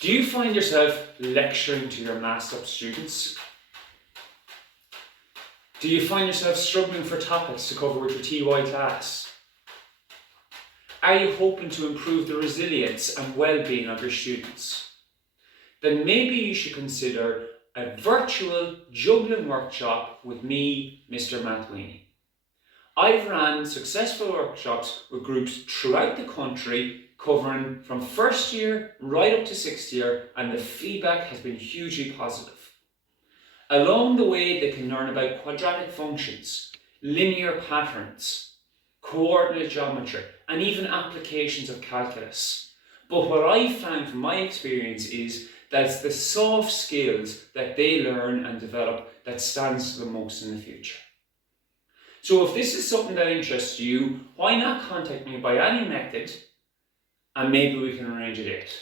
Do you find yourself lecturing to your maths up students? Do you find yourself struggling for topics to cover with your TY class? Are you hoping to improve the resilience and well-being of your students? Then maybe you should consider a virtual juggling workshop with me, Mr. Weeney. I've ran successful workshops with groups throughout the country covering from first year right up to sixth year, and the feedback has been hugely positive. Along the way, they can learn about quadratic functions, linear patterns, coordinate geometry, and even applications of calculus. But what I found from my experience is that it's the soft skills that they learn and develop that stands the most in the future. So if this is something that interests you, why not contact me by any method, and maybe we can arrange a date.